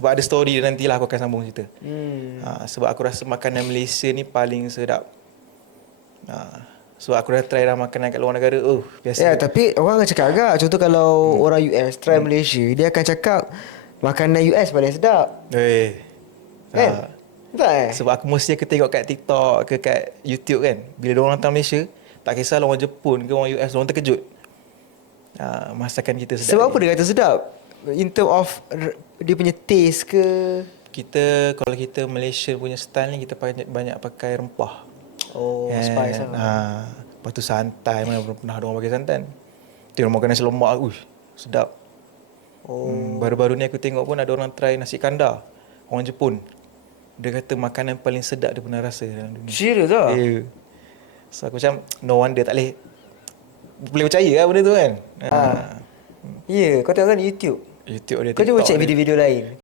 Sebab ada story dia nantilah aku akan sambung cerita. Sebab aku rasa makanan Malaysia ni paling sedap. So aku dah try dah makanan kat luar negara. Biasa. Ya, tapi orang akan cakap agak. Contoh kalau orang US try Malaysia, dia akan cakap makanan US paling sedap. Kan? Tak Sebab aku tengok kat TikTok ke kat YouTube kan. Bila orang datang Malaysia, tak kisah orang Jepun ke orang US, orang terkejut. Masakan kita sedap. Sebab apa dia kata sedap? In term of dia punya taste ke? Kalau kita Malaysia punya style ni, kita banyak pakai rempah. Spice lah. Lepas tu santan, mana pernah ada orang pakai santan. Tengok makan nasi lemak, sedap. Baru-baru ni aku tengok pun ada orang try nasi kandar, orang Jepun. Dia kata makanan paling sedap dia pernah rasa dalam dunia. Serius tak? Ya. So aku macam no wonder tak boleh percaya lah benda tu kan. Ya, kau tengok kan YouTube. YouTube dia, Kau cuba TikTok check dia. video-video lain.